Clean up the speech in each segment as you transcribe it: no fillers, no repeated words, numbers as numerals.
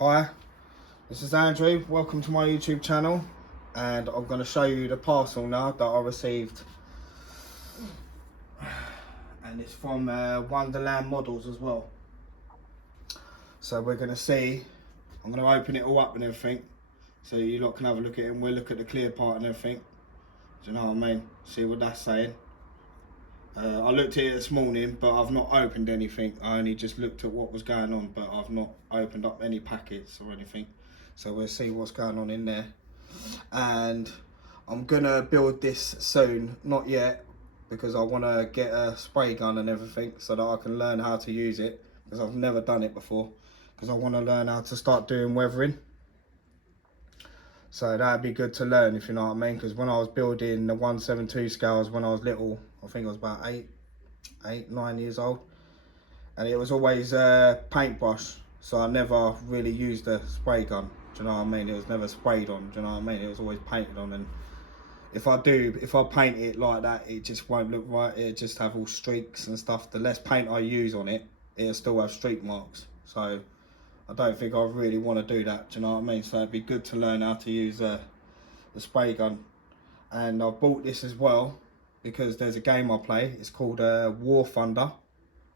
Hi, this is Andrew. Welcome to my YouTube channel, and I'm going to show you the parcel now that I received, and it's from Wonderland Models as well. So we're going to see. I'm going to open it all up and everything, so you lot can have a look at it, and we'll look at the clear part and everything. Do you know what I mean? See what that's saying. I looked at it this morning, but I've not opened anything. I only just looked at what was going on, but I've not opened up any packets or anything. So we'll see what's going on in there. And I'm gonna build this soon, not yet, because I want to get a spray gun and everything so that I can learn how to use it, because I've never done it before, because I want to learn how to start doing weathering. So that'd be good to learn, if you know what I mean, because when I was building the 172 scales when I was little, I think I was about 9 years old, and it was always paintbrush, so I never really used a spray gun. Do you know what I mean? It was never sprayed on. Do you know what I mean? It was always painted on, and if I paint it like that, it just won't look right. It just have all streaks and stuff. The less paint I use on it, it'll still have streak marks. So I don't think I really want to do that. Do you know what I mean? So it'd be good to learn how to use the spray gun. And I bought this as well because there's a game I play. It's called War Thunder.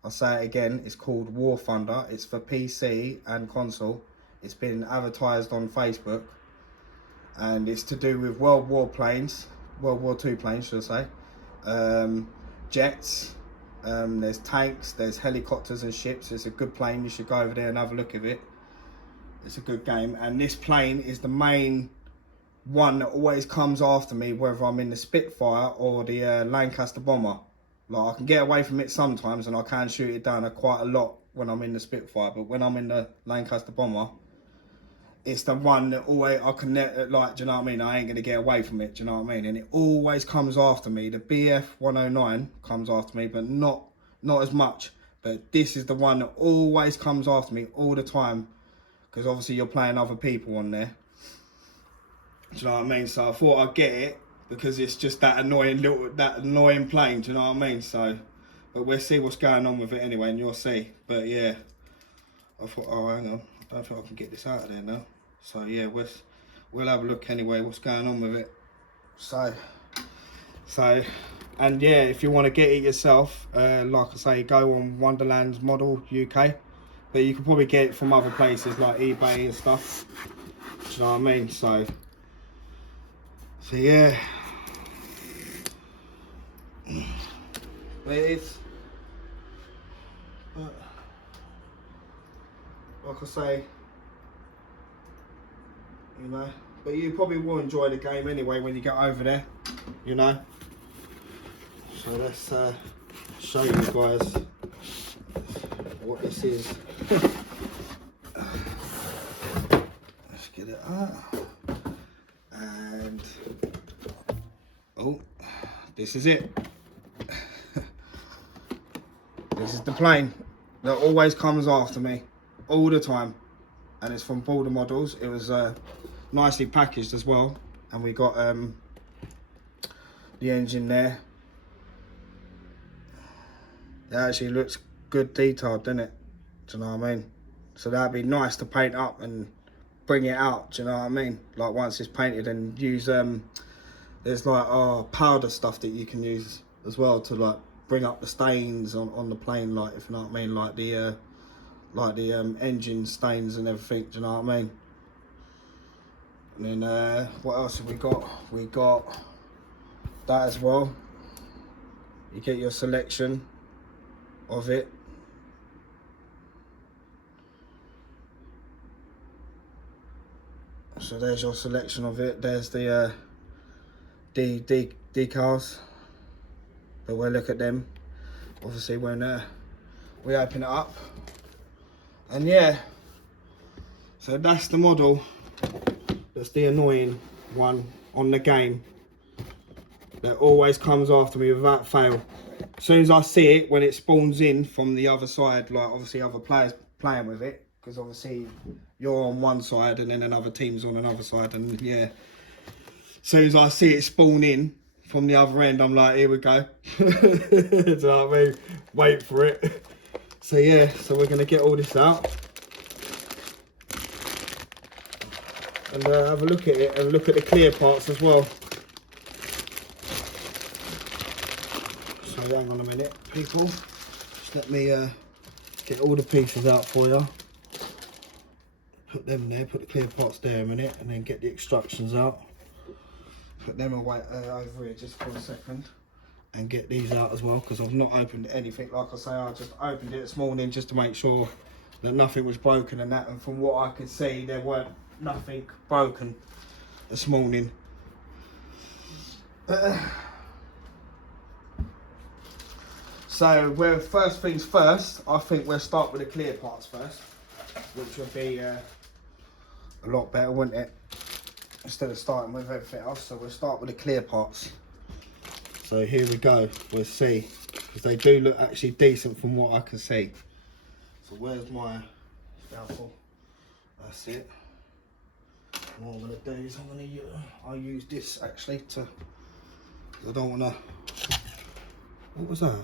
I'll say it again. It's called War Thunder. It's for PC and console. It's been advertised on Facebook, and it's to do with World War II planes, should I say. Jets. There's tanks, there's helicopters and ships. It's a good plane. You should go over there and have a look at it. It's a good game, and this plane is the main one that always comes after me, whether I'm in the Spitfire or the Lancaster bomber. Like, I can get away from it sometimes, and I can shoot it down quite a lot when I'm in the Spitfire, but when I'm in the Lancaster bomber, it's the one that always I can, like, do you know what I mean? I ain't gonna get away from it, do you know what I mean? And it always comes after me. The BF109 comes after me, but not as much. But this is the one that always comes after me all the time, because obviously you're playing other people on there. Do you know what I mean? So I thought I'd get it because it's just that annoying plane. Do you know what I mean? So, but we'll see what's going on with it anyway, and you'll see. But yeah, I thought, oh, hang on, I don't think I can get this out of there now. So yeah, we'll have a look anyway. What's going on with it? So, and yeah, if you want to get it yourself, like I say, go on Wonderland's Model UK. But you can probably get it from other places like eBay and stuff. Do you know what I mean? So yeah. But it's, like I say, you know, but you probably will enjoy the game anyway when you get over there, you know. So let's show you guys what this is. Let's get it out. And oh, this is it. This is the plane that always comes after me all the time, and it's from Border Models. It was nicely packaged as well, and we got the engine there. It actually looks good detailed, doesn't it? Do you know what I mean? So that'd be nice to paint up and bring it out. Do you know what I mean? Like, once it's painted, and use there's like powder stuff that you can use as well to like bring up the stains on the plane, like, if you know what I mean, like the engine stains and everything. Do you know what I mean? And then what else have we got? We got that as well. You get your selection of it. So there's your selection of it. There's the decals, but we'll look at them obviously when we open it up. And yeah, so that's the model. That's the annoying one on the game that always comes after me without fail. As soon as I see it, when it spawns in from the other side, like obviously other players playing with it, because obviously you're on one side and then another team's on another side, and yeah, as soon as I see it spawn in from the other end, I'm like, here we go. Do you know what I mean? Wait for it. So yeah, so we're gonna get all this out. and have a look at it and look at the clear parts as well. So hang on a minute, people. Just let me get all the pieces out for you. Put them there, put the clear parts there a minute, and then get the extractions out. Put them away over here just for a second. And get these out as well, because I've not opened anything. Like I say, I just opened it this morning just to make sure that nothing was broken and that. And from what I could see, there weren't nothing broken this morning. So, first things first, I think we'll start with the clear parts first, which would be a lot better, wouldn't it? Instead of starting with everything else. So we'll start with the clear parts. So here we go, we'll see, because they do look actually decent from what I can see. So where's my scalpel? That's it. And what I'm going to do is I'll use this actually to, I don't want to, what was that?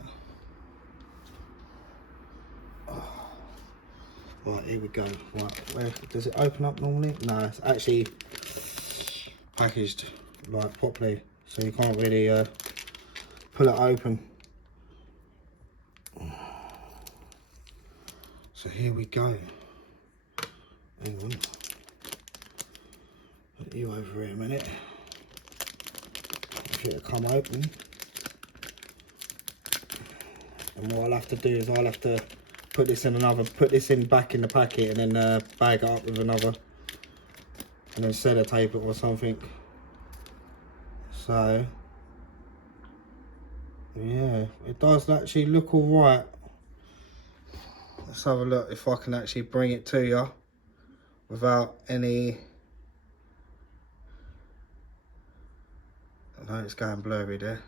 Oh. Right, here we go. Right, where does it open up normally? No, it's actually packaged like properly, so you can't really pull it open. So here we go. Hang on. Put you over here a minute. If it'll come open. And what I'll have to do is I'll have to put this in back in the packet and then bag it up with another, and then sellotape it or something. So yeah, it does actually look all right. Let's have a look if I can actually bring it to you without any. I know it's going blurry there.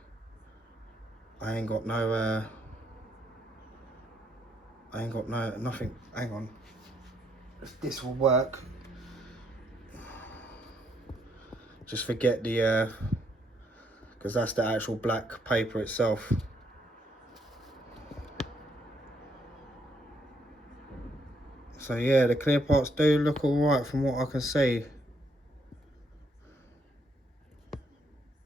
I ain't got no nothing. Hang on, if this will work. Just forget the because that's the actual black paper itself. So yeah, the clear parts do look alright from what I can see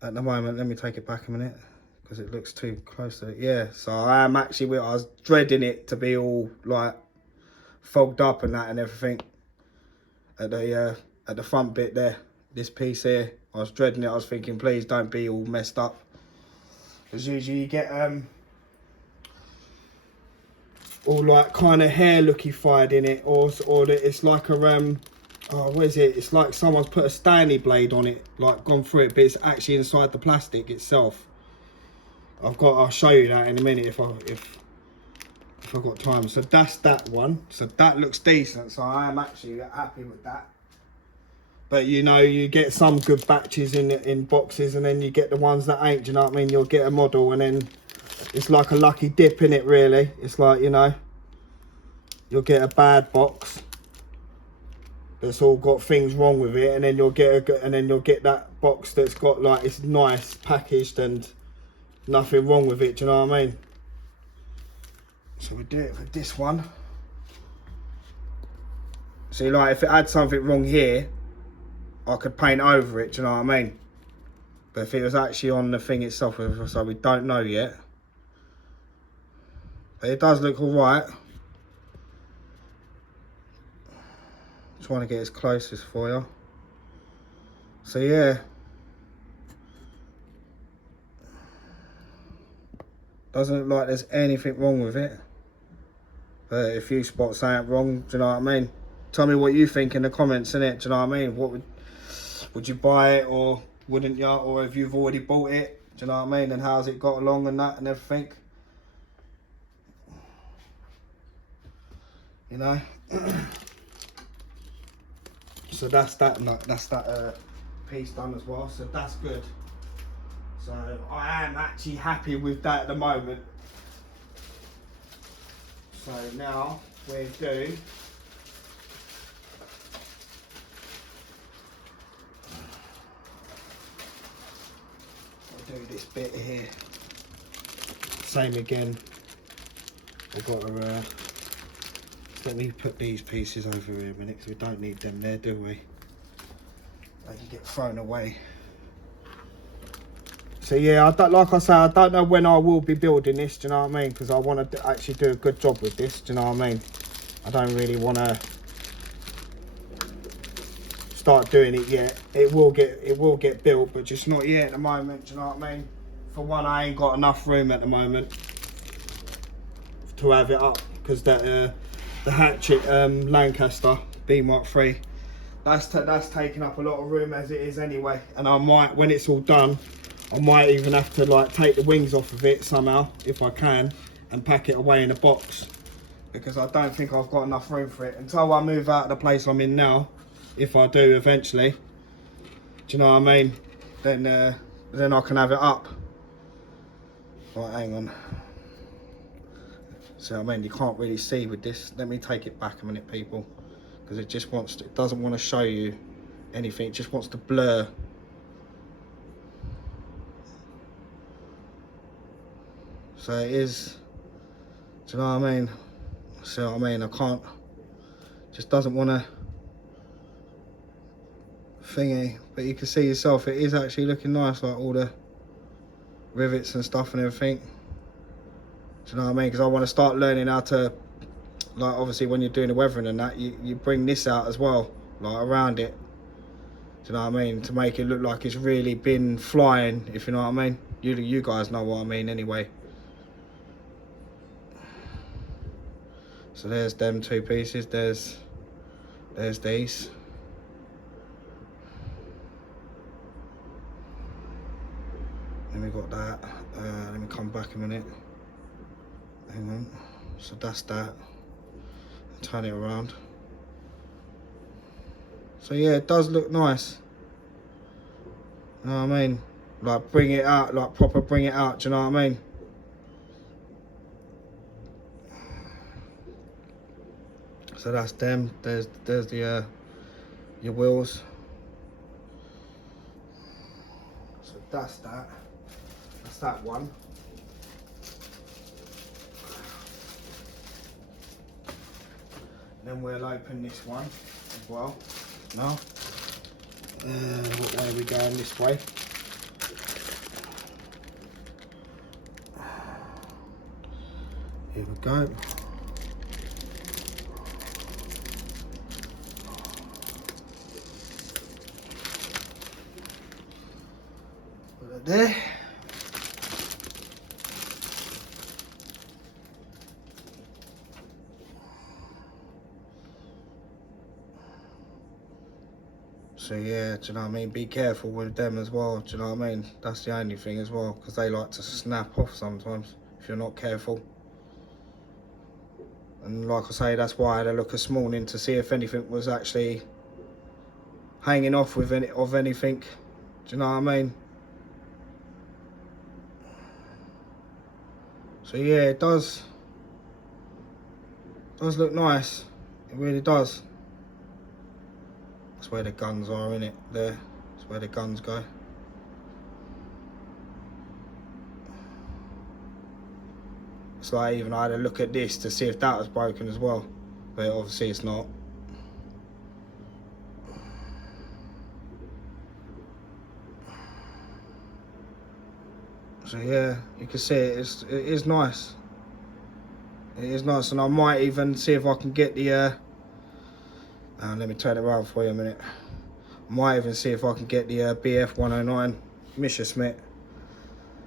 at the moment. Let me take it back a minute because it looks too close to it. Yeah, so I am actually, I was dreading it to be all like fogged up and that and everything at the front bit there. This piece here, I was dreading it. I was thinking, please don't be all messed up, because usually you get all like kind of hair lookified in it, or it's like a oh, what is it? It's like someone's put a Stanley blade on it, like gone through it, but it's actually inside the plastic itself. I'll show you that in a minute if I've got time. So that's that one. So that looks decent. So I am actually happy with that. But you know, you get some good batches in boxes, and then you get the ones that ain't. Do you know what I mean? You'll get a model, and then it's like a lucky dip in it. Really, it's like, you know, you'll get a bad box that's all got things wrong with it, and then you'll get that box that's got like, it's nice packaged and nothing wrong with it. Do you know what I mean? So we do it with this one. See, like if it had something wrong here, I could paint over it, do you know what I mean? But if it was actually on the thing itself, so we don't know yet. But it does look alright. Trying to get as close as for you. So yeah. Doesn't look like there's anything wrong with it. But if you spot something wrong, do you know what I mean? Tell me what you think in the comments, innit? Do you know what I mean? What would you buy it, or wouldn't you? Or if you've already bought it, do you know what I mean? And how's it got along and that and everything? You know? So that's that piece done as well. So that's good. So I am actually happy with that at the moment. So now we'll do this bit here. Same again. I've got to let me put these pieces over here a minute, because we don't need them there, do we? they can get thrown away. So yeah, I don't, like I say, I don't know when I will be building this, do you know what I mean? Because I want to actually do a good job with this, do you know what I mean? I don't really want to start doing it yet. It will get built, but just not yet at the moment, do you know what I mean? For one, I ain't got enough room at the moment to have it up, because the hatchet Lancaster B Mark III, that's taking up a lot of room as it is anyway. And I might, when it's all done, I might even have to like take the wings off of it somehow, if I can, and pack it away in a box, because I don't think I've got enough room for it until I move out of the place I'm in now. If I do eventually, do you know what I mean? Then I can have it up. Right, hang on. So I mean, you can't really see with this. Let me take it back a minute, people, because it just wants to, it doesn't want to show you anything. It just wants to blur. So it is, do you know what I mean? So I mean, I can't, just doesn't want to thingy, but you can see yourself, it is actually looking nice, like all the rivets and stuff and everything. Do you know what I mean? Because I want to start learning how to, like, obviously when you're doing the weathering and that, you bring this out as well, like around it. Do you know what I mean? To make it look like it's really been flying, if you know what I mean. You guys know what I mean anyway. So there's them two pieces, there's these. Then we got that. Let me come back a minute. Hang on. So that's that. Turn it around. So yeah, it does look nice. You know what I mean? Like bring it out, like proper bring it out, do you know what I mean? So that's them. There's the your wheels. So that's that. That's that one. Then we'll open this one as well. No. What way are we going? This way. Here we go. Put it there. So yeah, do you know what I mean? Be careful with them as well, do you know what I mean? That's the only thing as well, because they like to snap off sometimes if you're not careful. And like I say, that's why I had a look this morning to see if anything was actually hanging off with anything. Do you know what I mean? So yeah, it does look nice. It really does. That's where the guns are, innit? There. That's where the guns go. So I even had a look at this to see if that was broken as well, but obviously it's not. So yeah, you can see it is nice. It is nice, and I might even see if I can get the let me turn it around for you a minute. I might even see if I can get the BF109 Messerschmitt.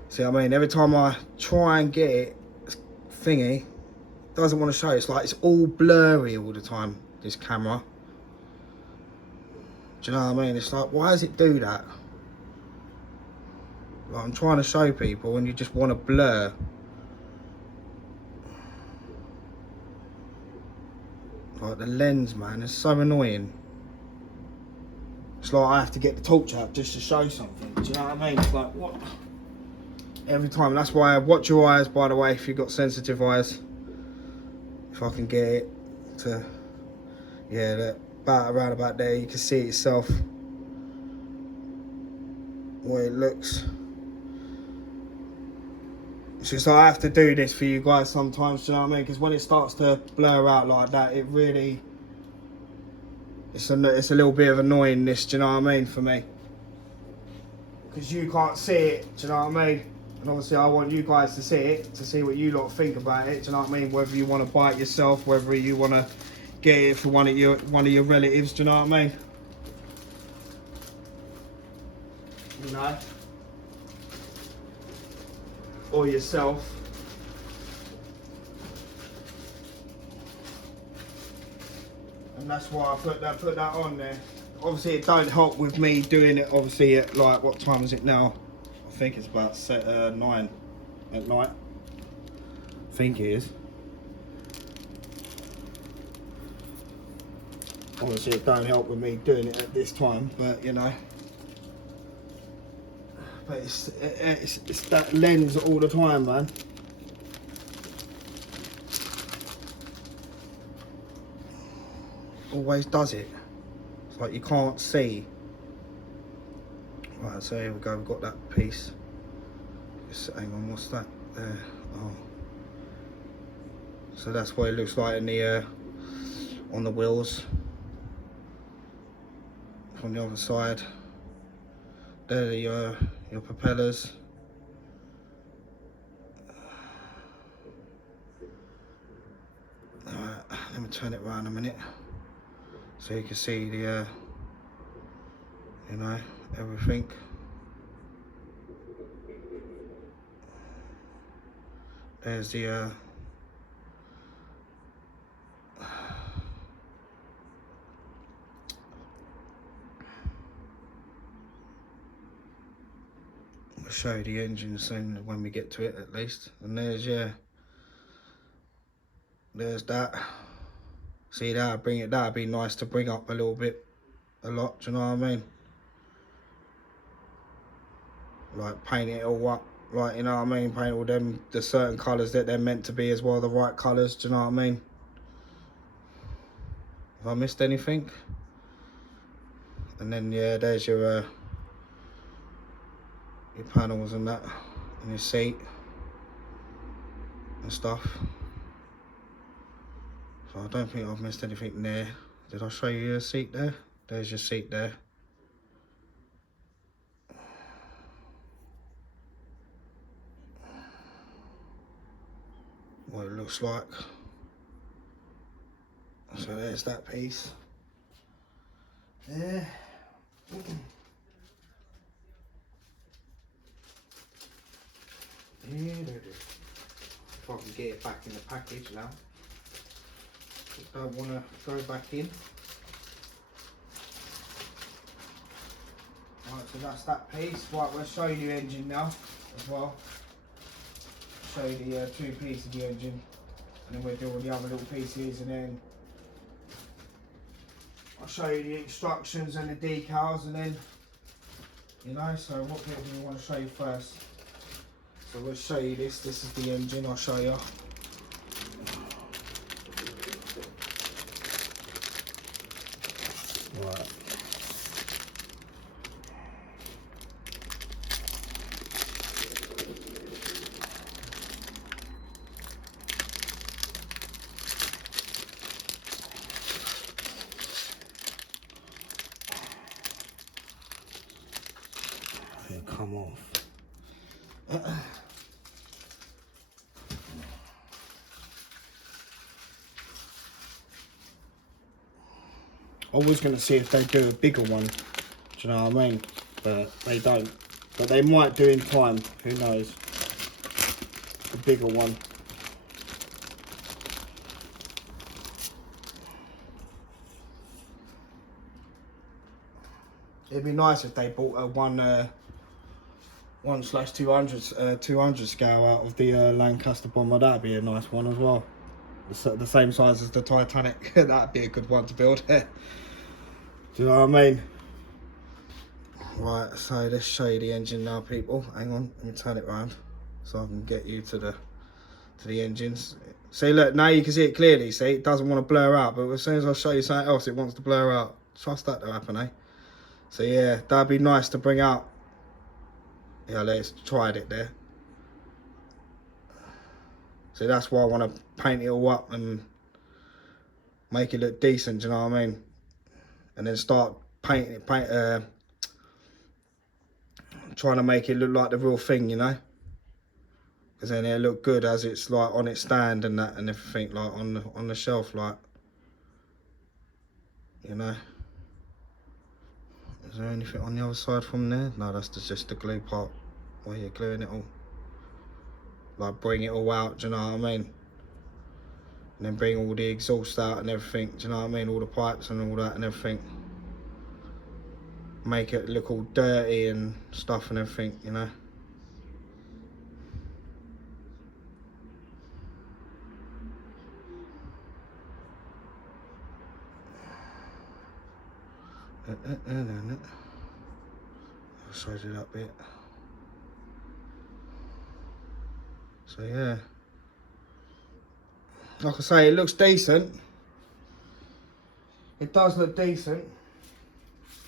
See what I mean? Every time I try and get it, thingy, it doesn't want to show. It's like it's all blurry all the time, this camera. Do you know what I mean? It's like, why does it do that? Like, I'm trying to show people and you just want to blur. Like the lens, man, is so annoying. It's like I have to get the torch out just to show something. Do you know what I mean? It's like, what? Every time. That's why I watch your eyes, by the way, if you've got sensitive eyes. If I can get it to, yeah, that around about there, you can see it yourself. The way it looks. It's just I have to do this for you guys sometimes, do you know what I mean? Because when it starts to blur out like that, it really it's a little bit of annoying, this, do you know what I mean, for me, because you can't see it, do you know what I mean? And obviously I want you guys to see it, to see what you lot think about it, do you know what I mean? Whether you want to buy it yourself, whether you want to get it for one of your relatives, do you know what I mean? You know, or yourself. And that's why I put that on there. Obviously it don't help with me doing it obviously at, like, what time is it now? I think it's about 9 at night. I think it is. Obviously it don't help with me doing it at this time, but you know. But it's that lens all the time, man. Always does it. It's like you can't see. Right, so here we go, we've got that piece. Just, hang on, what's that there? Oh. So that's what it looks like in the on the wheels. From the other side. There are your propellers. Alright, let me turn it around a minute. So you can see the, you know, everything. There's the, I'll show you the engine soon when we get to it at least. And there's, yeah, there's that. See, that'd be nice to bring up a little bit, a lot, do you know what I mean? Like paint it all up, like, you know what I mean? Paint all them, the certain colours that they're meant to be as well, the right colours, do you know what I mean? Have I missed anything? And then, yeah, there's your panels and that, and your seat and stuff. So I don't think I've missed anything there. Did I show you your seat there? There's your seat there. What it looks like. So there's that piece. Yeah. Yeah, if I can get it back in the package now. Don't want to go back in. Right, so that's that piece. Right, we'll show you the engine now as well. Show you the two pieces of the engine, and then we'll do all the other little pieces, and then I'll show you the instructions and the decals, and then, you know, so what bit do we want to show you first? So we'll show you this. This is the engine. I'll show you. Right. It'll come off. I was going to see if they do a bigger one, do you know what I mean? But they don't. But they might do in time, who knows? A bigger one. It'd be nice if they bought a 1/200 200 scale out of the Lancaster bomber. That'd be a nice one as well. The same size as the Titanic. That'd be a good one to build. Do you know what I mean? Right, so let's show you the engine now, people. Hang on, let me turn it around so I can get you to the engines. See, look, now you can see it clearly. See, it doesn't want to blur out, but as soon as I show you something else, it wants to blur out. Trust that to happen, eh? So yeah, that'd be nice to bring out. Yeah, let's tried it there. So that's why I want to paint it all up and make it look decent, do you know what I mean? and then start trying to make it look like the real thing, you know, because then it'll look good as it's like on its stand and that and everything, like on the shelf, like, you know. Is there anything on the other side from there? No, that's just the glue part where you're gluing it all. Like, bring it all out, do you know what I mean? And then bring all the exhaust out and everything, do you know what I mean? All the pipes and all that and everything. Make it look all dirty and stuff and everything, you know. I'll size it up a bit. So yeah, like I say, it looks decent. It does look decent,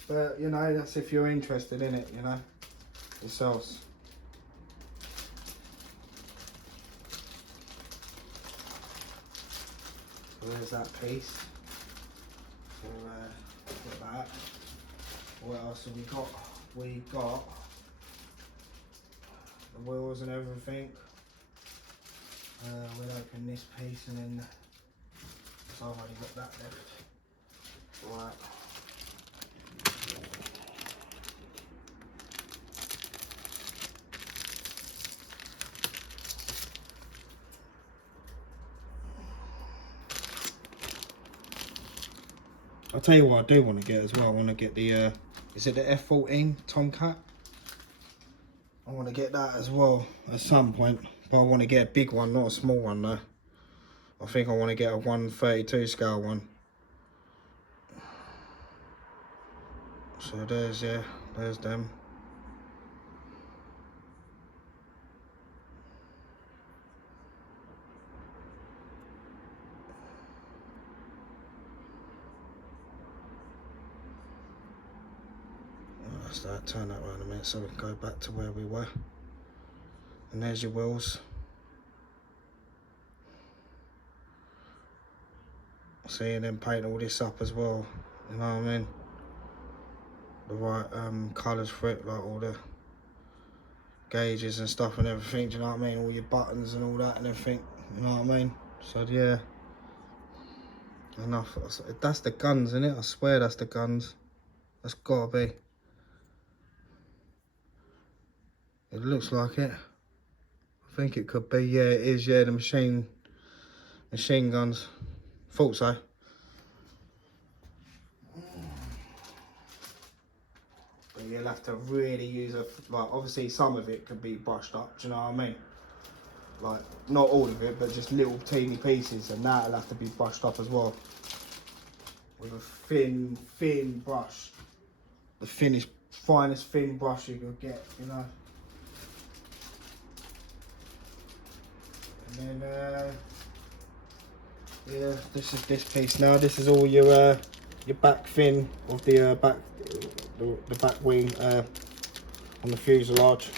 but you know, that's if you're interested in it, you know, yourselves. So there's that piece. So got that. What else have we got? We got the wheels and everything. We'll open this piece and then, so I've already got that left. Right. I'll tell you what I do want to get as well. I want to get the, is it the F14 Tomcat? I want to get that as well at some point. But I want to get a big one, not a small one though. I think I want to get a 132 scale one. So there's, yeah, there's them. That's that, turn that around a minute so we can go back to where we were. And there's your wheels. See, and then paint all this up as well, you know what I mean? The right colours for it, like all the gauges and stuff and everything, do you know what I mean? All your buttons and all that and everything, you know what I mean? So yeah, enough. That's the guns, isn't it? I swear that's the guns. That's gotta be. It looks like it. I think it could be, yeah, it is, yeah, the machine guns. Thought so. But you'll have to really use like, obviously some of it could be brushed up, do you know what I mean? Like, not all of it, but just little teeny pieces, and that'll have to be brushed up as well. With a thin brush. The finest thin brush you could get, you know? And then, yeah, this is this piece now. This is all your back fin of the the back wing on the fuselage.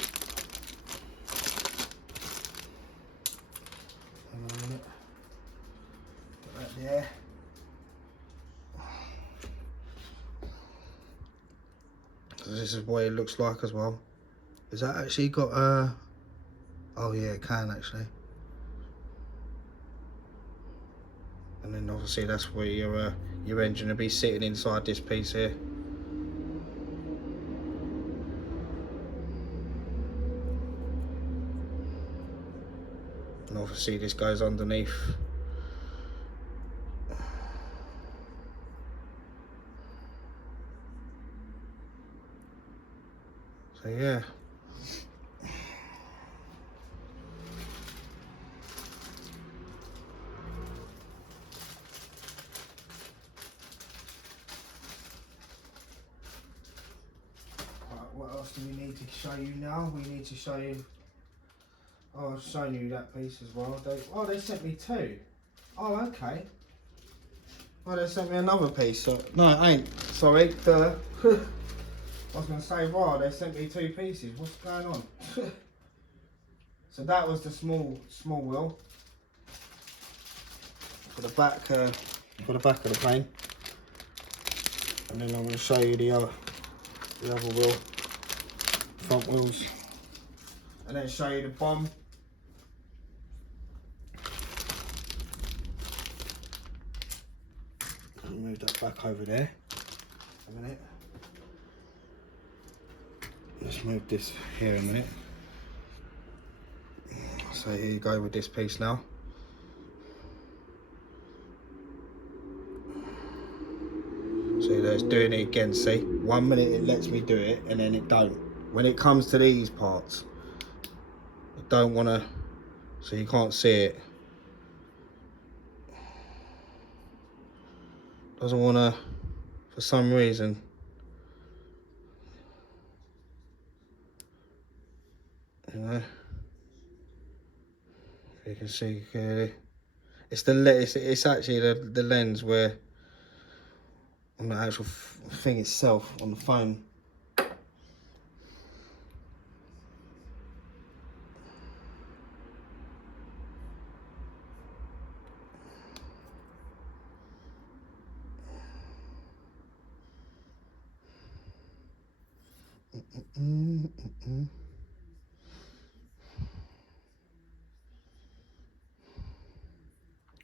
Put that there. So this is what it looks like as well. Is that actually got oh yeah, it can actually. And then obviously that's where your engine will be sitting inside this piece here. And obviously this goes underneath. So yeah. What else do we need to show you now? We need to show you, oh, I've shown you that piece as well. They sent me two. Oh, okay. Oh, they sent me another piece. So, no, it ain't. Sorry. I was going to say, wow, they sent me two pieces. What's going on? So that was the small wheel for the back of the plane. And then I'm going to show you the other wheel, front wheels. And then show you the bomb. Move that back over there a minute. Let's move this here a minute. So here you go with this piece now. See, that's doing it again, see? 1 minute it lets me do it and then it don't. When it comes to these parts, it don't wanna, so you can't see it. Doesn't wanna, for some reason. You know, you can see clearly. It's it's actually the lens where on the actual thing itself on the phone.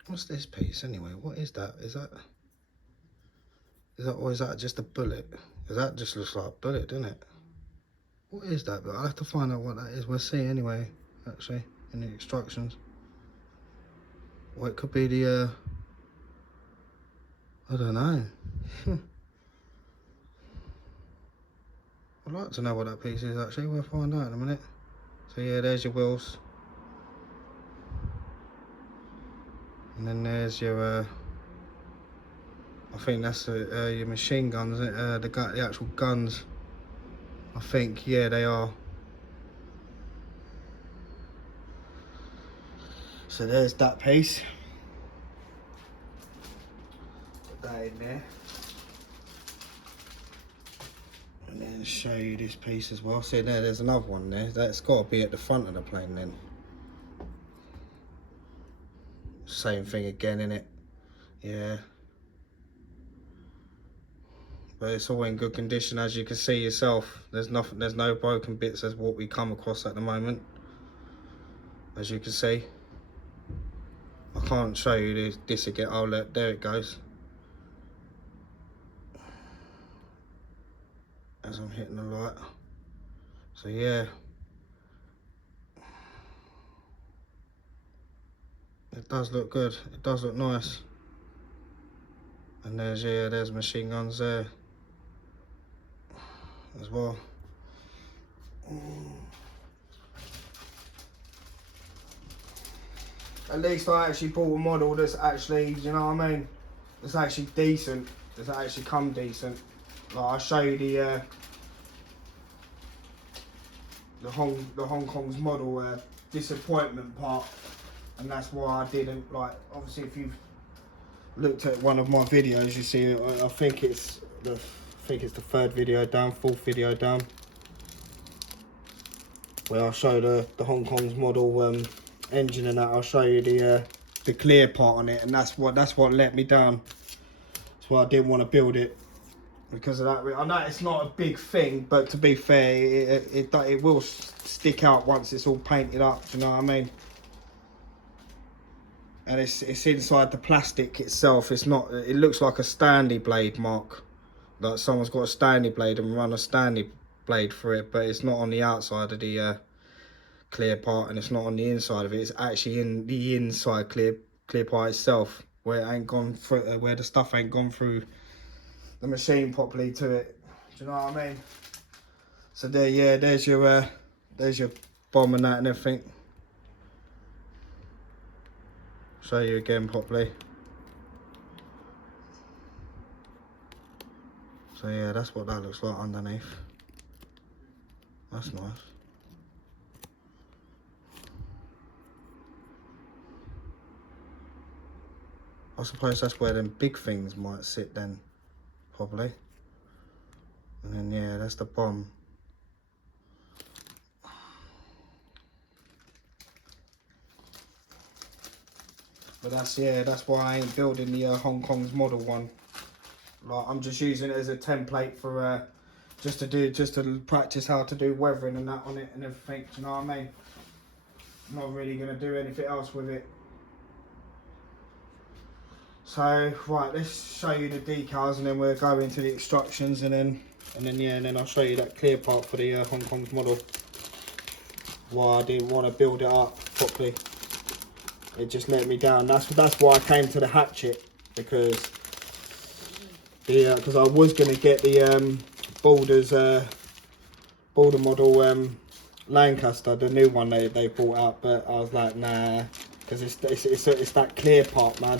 What's this piece anyway? What is that? Is that or is that just a bullet? Because that just looks like a bullet, doesn't it? What is that? But I'll have to find out what that is. We'll see anyway, actually, in the instructions. Well, it could be the, I don't know. I'd like to know what that piece is, actually. We'll find out in a minute. So yeah, there's your wheels. And then there's your, I think that's your machine guns, isn't it? The actual guns. I think, yeah, they are. So there's that piece. Put that in there. And then show you this piece as well. See there's another one there. That's got to be at the front of the plane then. Same thing again, innit? Yeah. But it's all in good condition, as you can see yourself. There's no broken bits as what we come across at the moment. As you can see. I can't show you this again. Oh look, there it goes. As I'm hitting the light. So yeah. It does look good. It does look nice. And there's machine guns there as well. At least I actually bought a model that's actually, you know what I mean? It's actually decent. It's actually come decent. Like I'll show you the Hong Kong's model disappointment part, and that's why I didn't, like, obviously if you've looked at one of my videos, you see I think it's the third video down, fourth video down, where I'll show the Hong Kong's model engine and that. I'll show you the clear part on it, and that's what let me down. That's why I didn't want to build it, because of that. I know it's not a big thing, but to be fair, it will stick out once it's all painted up. Do you know what I mean? And it's inside the plastic itself. It's not. It looks like a Stanley blade mark, like someone's got a Stanley blade and run a Stanley blade through it, but it's not on the outside of the clear part, and it's not on the inside of it. It's actually in the inside clear part itself, where it ain't gone through, where the stuff ain't gone through the machine properly to it. Do you know what I mean? So there, yeah, there's your bomb and that and everything. Show you again properly. So yeah, that's what that looks like underneath. That's nice. I suppose that's where them big things might sit then, probably. And then yeah, that's the bomb. But that's, yeah, that's why I ain't building the Hong Kong's model one. Like, I'm just using it as a template for just to practice how to do weathering and that on it and everything. Do you know what I mean? I'm not really gonna do anything else with it. So right, let's show you the decals and then we'll go into the instructions and then I'll show you that clear part for the Hong Kong model. Why I didn't want to build it up properly. It just let me down. That's why I came to the hatchet, because I was gonna get the Border model Lancaster, the new one they brought out, but I was like, nah, because it's that clear part, man.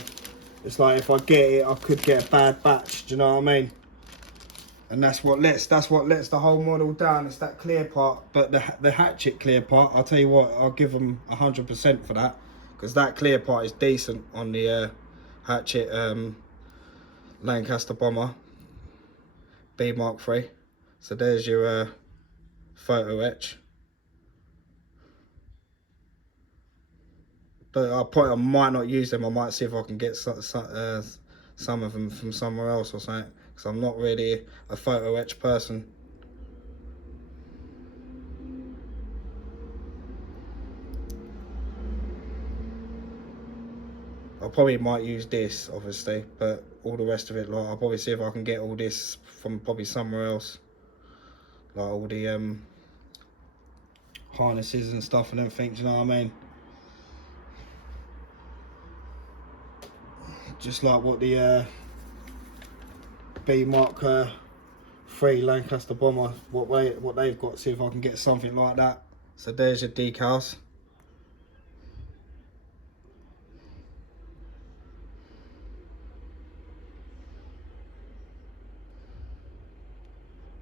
It's like if I get it, I could get a bad batch. Do you know what I mean? And that's what lets the whole model down. It's that clear part. But the hatchet clear part, I'll tell you what, I'll give them 100% for that, because that clear part is decent on the hatchet Lancaster bomber B Mark III. So there's your photo etch. But I might not use them. I might see if I can get some of them from somewhere else or something, because I'm not really a photo etch person. I probably might use this, obviously, but all the rest of it, like, I'll probably see if I can get all this from probably somewhere else, like all the harnesses and stuff and everything. Do you know what I mean? Just like what the B Mark III Lancaster bomber, what they've got. See if I can get something like that. So there's your decals.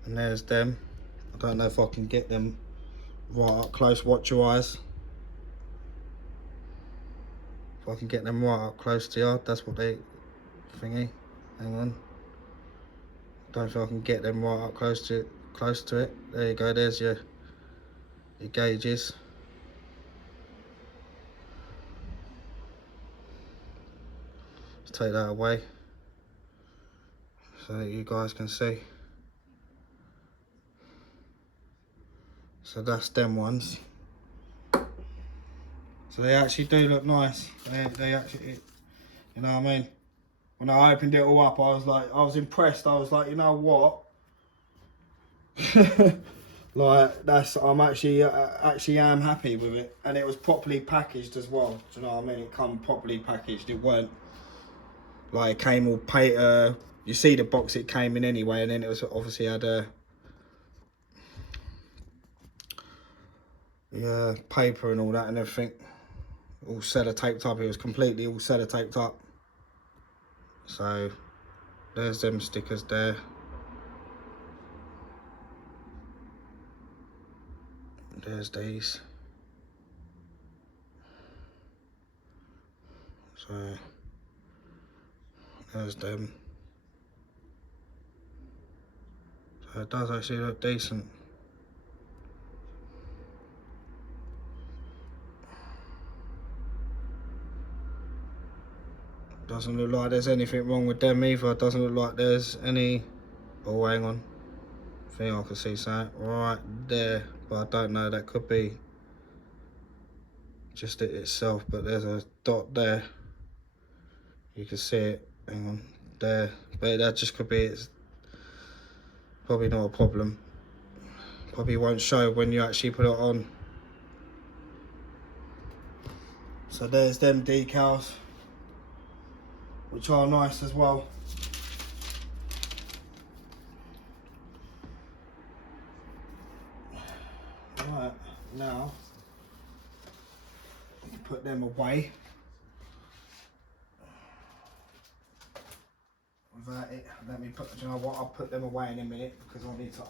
And there's them. I don't know if I can get them right up close. Watch your eyes. If I can get them right up close to you, that's what they thingy. Hang on. Don't think I can get them right up close to it. There you go. There's your gauges. Let's take that away so that you guys can see. So that's them ones. So they actually do look nice. They actually, you know what I mean? When I opened it all up, I was impressed. I was like, you know what? Like, I'm actually am happy with it, and it was properly packaged as well. Do you know what I mean? It come properly packaged. It weren't like, it came all you see the box it came in anyway, and then it was obviously had paper and all that and everything, all sellotaped up. It was completely all sellotaped up. So there's them stickers there. There's these. So there's them. So it does actually look decent. Doesn't look like there's anything wrong with them either. Doesn't look like there's any. Oh, hang on. I think I can see something right there, but I don't know. That could be just it itself, but there's a dot there. You can see it. Hang on, there. But that just could be. It's probably not a problem. Probably won't show when you actually put it on. So there's them decals, which are nice as well. Right, now put them away. Without it, let me put. Do you know what? I'll put them away in a minute, because I need to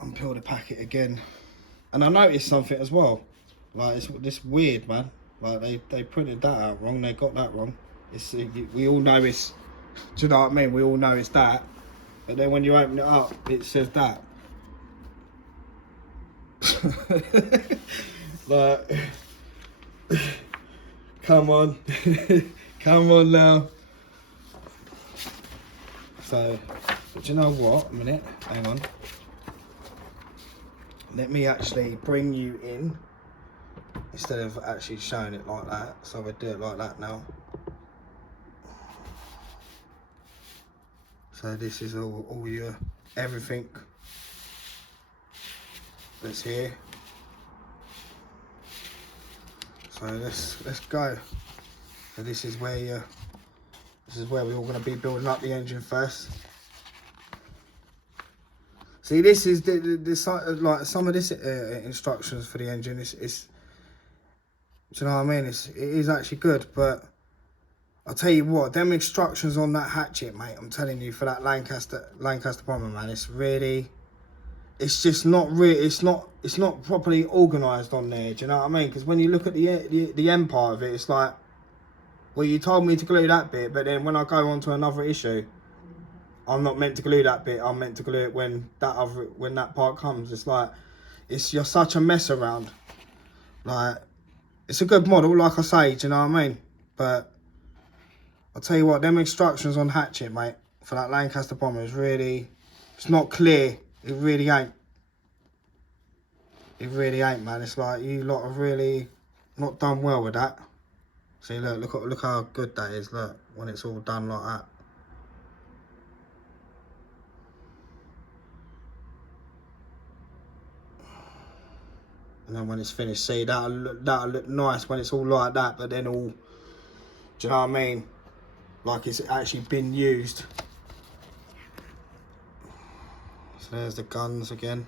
unpeel the packet again. And I noticed something as well. Like, it's this weird, man. Like, they printed that out wrong. They got that wrong. We all know it's. Do you know what I mean? We all know it's that. But then when you open it up, it says that. Like, Come on. Come on now. So, but you know what? A minute. Hang on. Let me actually bring you in instead of actually showing it like that. So we'll do it like that now. So this is all your everything that's here. So let's go. So this is where we're all going to be building up the engine first. See, this is like some of this instructions for the engine. Do you know what I mean? It is actually good, but I'll tell you what, them instructions on that hatchet, mate. I'm telling you, for that Lancaster bomber, man, it's just not really. It's not properly organised on there. Do you know what I mean? Because when you look at the end part of it, it's like, well, you told me to glue that bit, but then when I go on to another issue, I'm not meant to glue that bit. I'm meant to glue it when that part comes. It's like, you're such a mess around. Like, it's a good model, like I say, do you know what I mean? But I'll tell you what, them instructions on hatchet, mate, for that Lancaster bomber it's not clear. It really ain't. It really ain't, man. It's like, you lot have really not done well with that. See, look how good that is, look, when it's all done like that. And then when it's finished, see, that'll look nice when it's all like that, but then all, do you know what I mean? Like it's actually been used. So there's the guns again.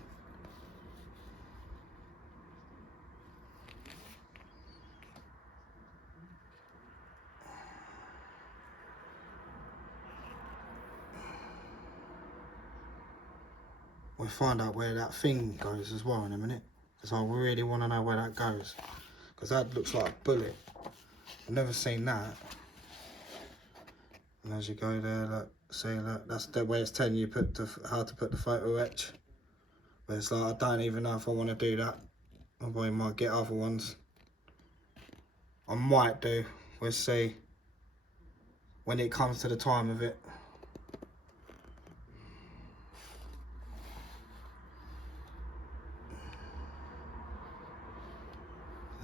We'll find out where that thing goes as well in a minute, because I really want to know where that goes, because that looks like a bullet. I've never seen that. And as you go there, look, see, look, that's the way it's telling you how to put the photo etch. But it's like, I don't even know if I want to do that. I probably might get other ones. I might do. We'll see when it comes to the time of it.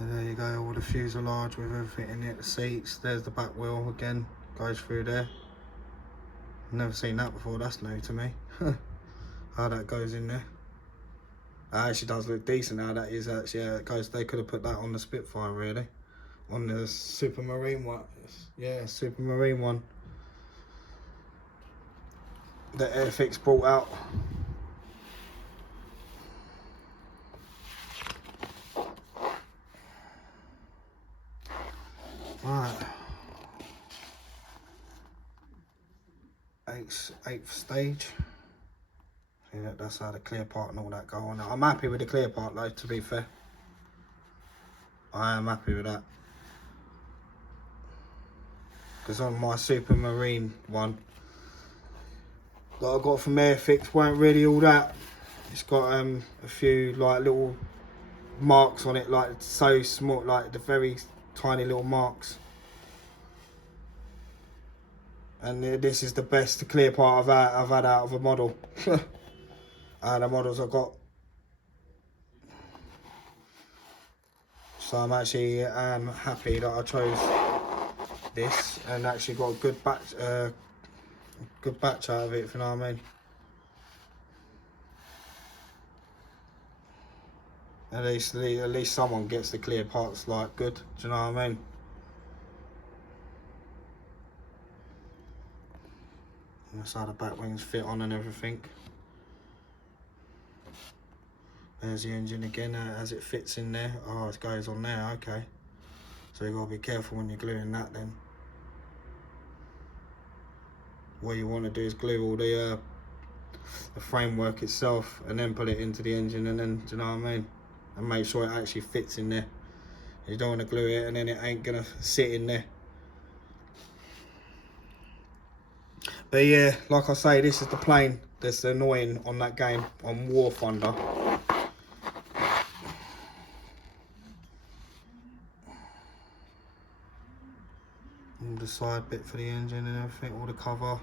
And there you go, all the fuselage with everything in it, the seats. There's the back wheel again, goes through there. Never seen that before, that's new to me. How that goes in there. That actually does look decent how that is actually, yeah, it goes, they could have put that on the Spitfire really. On the Supermarine one, yeah, Supermarine one. That Airfix brought out. Right. Eighth stage. See, that's how the clear part and all that go on. I'm happy with the clear part though, to be fair. I am happy with that. Because on my Supermarine one that I got from Airfix weren't really all that. It's got a few like little marks on it, like so small, like the very tiny little marks. And this is the best clear part I've had out of a model. The models I've got. So I'm actually happy that I chose this and actually got a good batch out of it, if you know what I mean. At least someone gets the clear parts like good, do you know what I mean? And that's how the back wings fit on and everything. There's the engine again, as it fits in there. Oh, it goes on there, okay. So you've got to be careful when you're gluing that then. What you want to do is glue all the framework itself and then put it into the engine, and then, do you know what I mean? And make sure it actually fits in there. You don't want to glue it and then it ain't going to sit in there. But yeah, like I say, this is the plane that's annoying on that game, on War Thunder. All the side bit for the engine and everything, all the cover.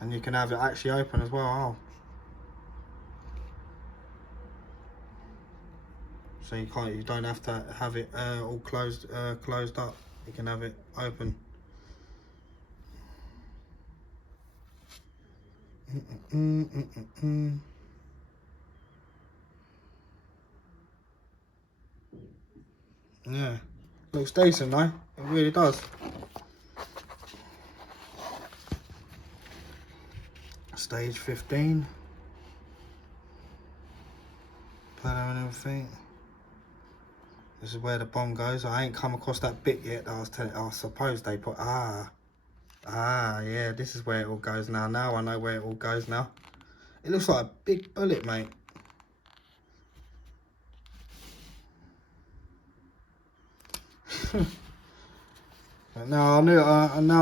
And you can have it actually open as well. So you don't have to have it all closed up. You can have it open. Yeah, looks decent though. It really does. Stage 15. Pedal and everything. This is where the bomb goes. I ain't come across that bit yet that I was telling. I suppose they put yeah, this is where it all goes now. Now I know where it all goes now. It looks like a big bullet, mate. But now I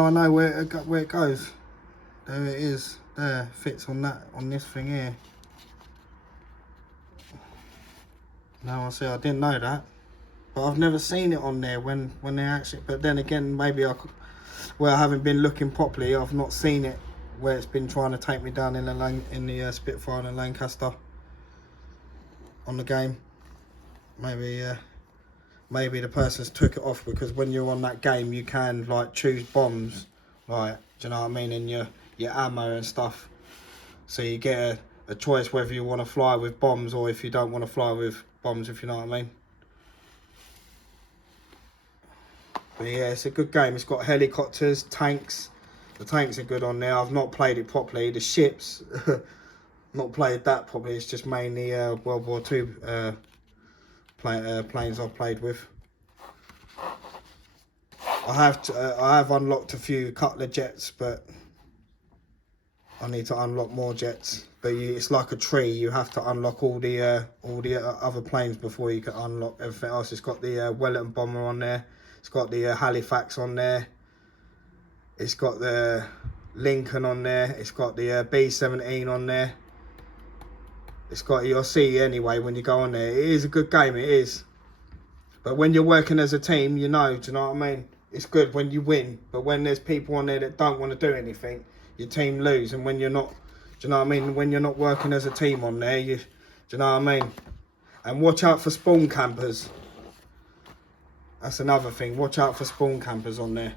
know where it goes. There it is. There, fits on this thing here. Now I see, I didn't know that, but I've never seen it on there when they actually. But then again, maybe I haven't been looking properly. I've not seen it where it's been trying to take me down in the Spitfire and Lancaster on the game. Maybe the person's took it off, because when you're on that game, you can like choose bombs, like, do you know what I mean, in your ammo and stuff. So you get a choice whether you want to fly with bombs or if you don't want to fly with bombs, if you know what I mean. But yeah, it's a good game. It's got helicopters, tanks. The tanks are good on there. I've not played it properly. The ships, not played that properly. It's just mainly World War II planes I've played with. I have unlocked a couple of jets, but I need to unlock more jets. But it's like a tree. You have to unlock all the other planes before you can unlock everything else. It's got the Wellington bomber on there. It's got the Halifax on there. It's got the Lincoln on there. It's got the B-17 on there. It's got, you'll see anyway when you go on there. It is a good game, it is. But when you're working as a team, do you know what I mean? It's good when you win. But when there's people on there that don't want to do anything, your team lose. And when you're not, do you know what I mean? When you're not working as a team on there, do you know what I mean? And watch out for spawn campers. That's another thing. Watch out for spawn campers on there.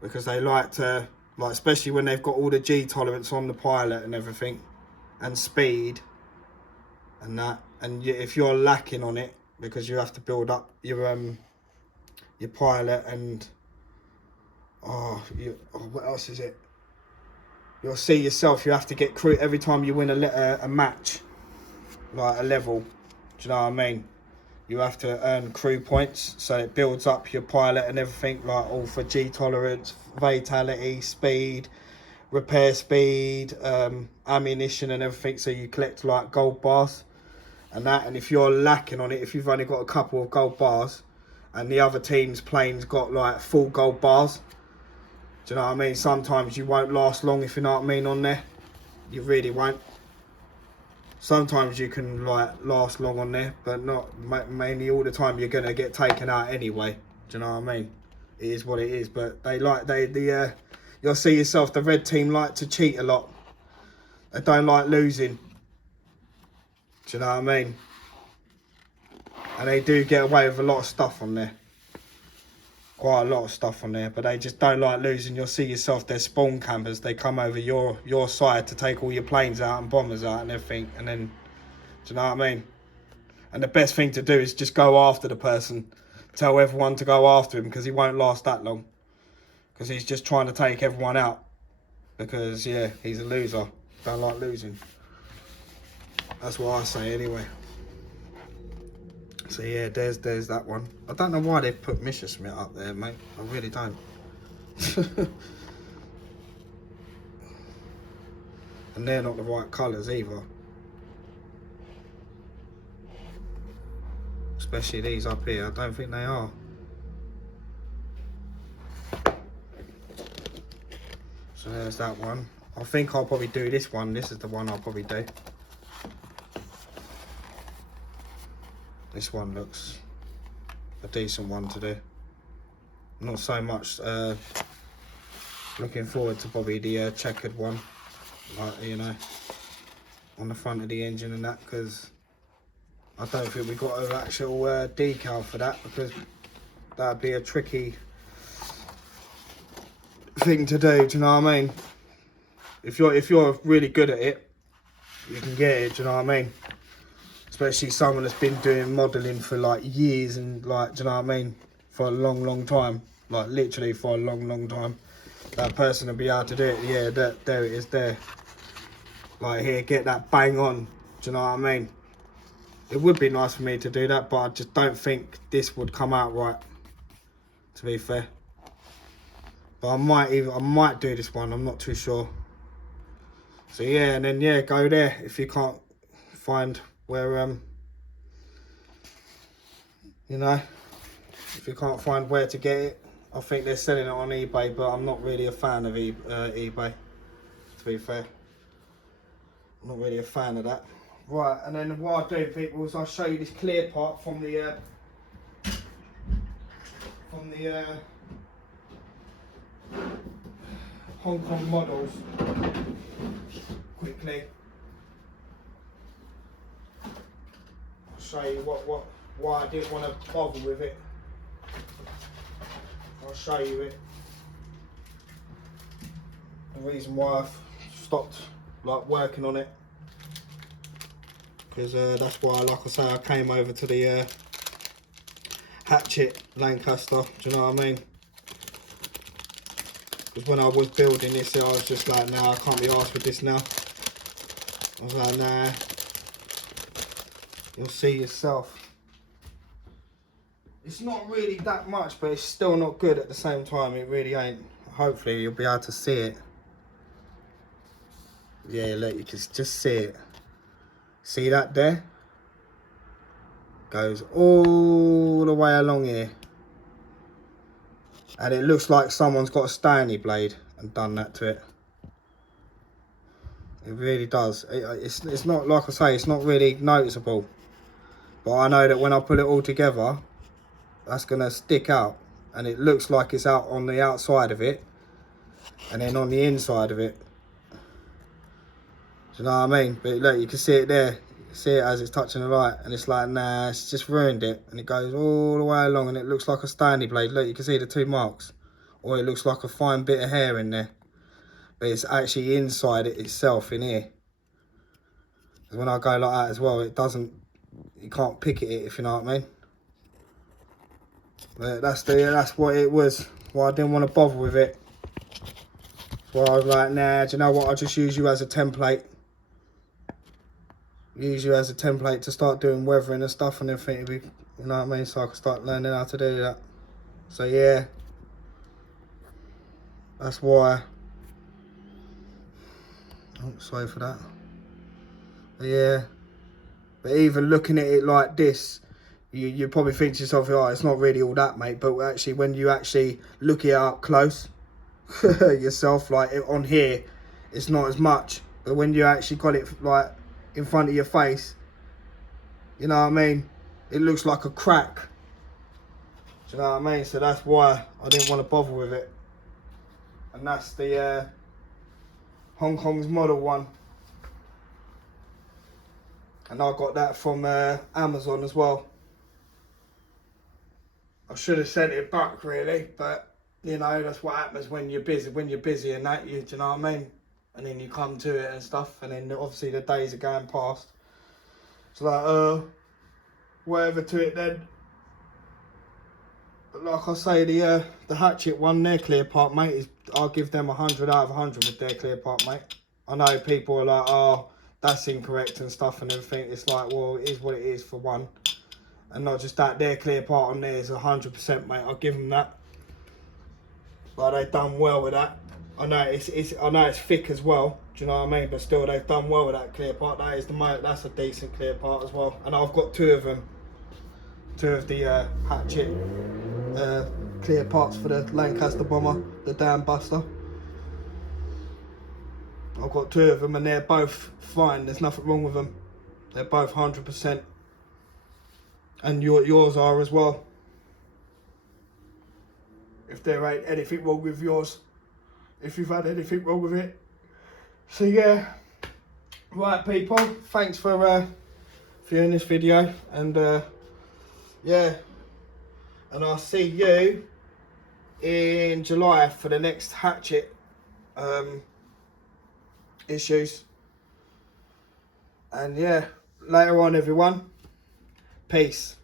Because they like to, like, especially when they've got all the G tolerance on the pilot and everything, and speed and that, and if you're lacking on it, because you have to build up your pilot and what else is it? You'll see yourself. You have to get crew every time you win a match, like a level. Do you know what I mean? You have to earn crew points, so it builds up your pilot and everything, like all for G tolerance, vitality, speed, repair speed, ammunition and everything. So you collect like gold bars and that. And if you're lacking on it, if you've only got a couple of gold bars and the other team's plane's got like full gold bars, do you know what I mean? Sometimes you won't last long, if you know what I mean, on there. You really won't. Sometimes you can like last long on there, but not mainly all the time. You're gonna get taken out anyway. Do you know what I mean? It is what it is. But you'll see yourself. The red team like to cheat a lot. They don't like losing. Do you know what I mean? And they do get away with a lot of stuff on there. Quite a lot of stuff on there, but they just don't like losing. You'll see yourself, they're spawn campers. They come over your side to take all your planes out and bombers out and everything, and then, do you know what I mean? And the best thing to do is just go after the person. Tell everyone to go after him, because he won't last that long. Because he's just trying to take everyone out. Because, yeah, he's a loser. Don't like losing. That's what I say anyway. So yeah, there's that one. I don't know why they've put Messerschmitt up there, mate. I really don't. And they're not the right colours either. Especially these up here. I don't think they are. So there's that one. I think I'll probably do this one. This is the one I'll probably do. This one looks a decent one to do. Not so much looking forward to probably the checkered one, like, you know, on the front of the engine and that, because I don't think we got an actual decal for that, because that'd be a tricky thing to do. Do you know what I mean? If you're really good at it, you can get it. Do you know what I mean? Especially someone that's been doing modelling for like years and, like, do you know what I mean, for a long time, like literally for a long time. That person will be able to do it. Yeah, there it is there. Like here, get that bang on. Do you know what I mean? It would be nice for me to do that, but I just don't think this would come out right, to be fair. But I might do this one, I'm not too sure. So yeah, and then yeah, go there if you can't find where you know, if you can't find where to get it. I think they're selling it on eBay, but I'm not really a fan of eBay, to be fair. I'm not really a fan of that. Right, and then what I'll do, people, is I'll show you this clear part from the Hong Kong models quickly. I'll show you why I didn't want to bother with it. I'll show you it. The reason why I've stopped like working on it, because that's why, like I say, I came over to the hatchet Lancaster. Do you know what I mean? Because when I was building this, I was just like, nah, I can't be arsed with this now. I was like, nah, you'll see yourself. It's not really that much, but it's still not good at the same time. It really ain't. Hopefully you'll be able to see it. Yeah, look, you can just see it. See that there? Goes all the way along here. And it looks like someone's got a Stanley blade and done that to it. It really does. It's not, like I say, it's not really noticeable. But I know that when I put it all together, that's going to stick out. And it looks like it's out on the outside of it. And then on the inside of it. Do you know what I mean? But look, you can see it there. You can see it as it's touching the light. And it's like, nah, it's just ruined it. And it goes all the way along and it looks like a Stanley blade. Look, you can see the two marks. Or it looks like a fine bit of hair in there. But it's actually inside it itself in here. Because when I go like that as well, it doesn't, you can't pick at it, if you know what I mean. But that's what it was. Why I didn't want to bother with it. So I was like, nah, do you know what? I'll just use you as a template. Use you as a template to start doing weathering and stuff, and everything. You know what I mean? So I can start learning how to do that. So yeah, that's why. Oh, sorry for that. But yeah, but even looking at it like this, you probably think to yourself, oh, it's not really all that, mate. But actually, when you actually look it up close yourself, like on here, it's not as much. But when you actually got it like in front of your face, you know what I mean? It looks like a crack. Do you know what I mean? So that's why I didn't want to bother with it. And that's the Hong Kong's model one. And I got that from Amazon as well. I should have sent it back really, but you know, that's what happens when you're busy. When you're busy and that, do you know what I mean? And then you come to it and stuff, and then obviously the days are going past. It's like, whatever to it then. But like I say, the hatchet one, their clear part, mate, I'll give them 100 out of 100 with their clear part, mate. I know people are like, oh, that's incorrect and stuff and everything. It's like, well, it is what it is for one. And not just that, their clear part on there is 100%, mate. I'll give them that. But they've done well with that. I know it's thick as well. Do you know what I mean? But still, they've done well with that clear part. That's a decent clear part as well. And I've got two of them. Two of the hatchet clear parts for the Lancaster bomber, the Dam Buster. I've got two of them, and they're both fine. There's nothing wrong with them. They're both 100%. and yours are as well. If there ain't anything wrong with yours, if you've had anything wrong with it. So yeah, right people, thanks for viewing this video, and yeah, and I'll see you in July for the next hatchet issues. And yeah, later on everyone, peace.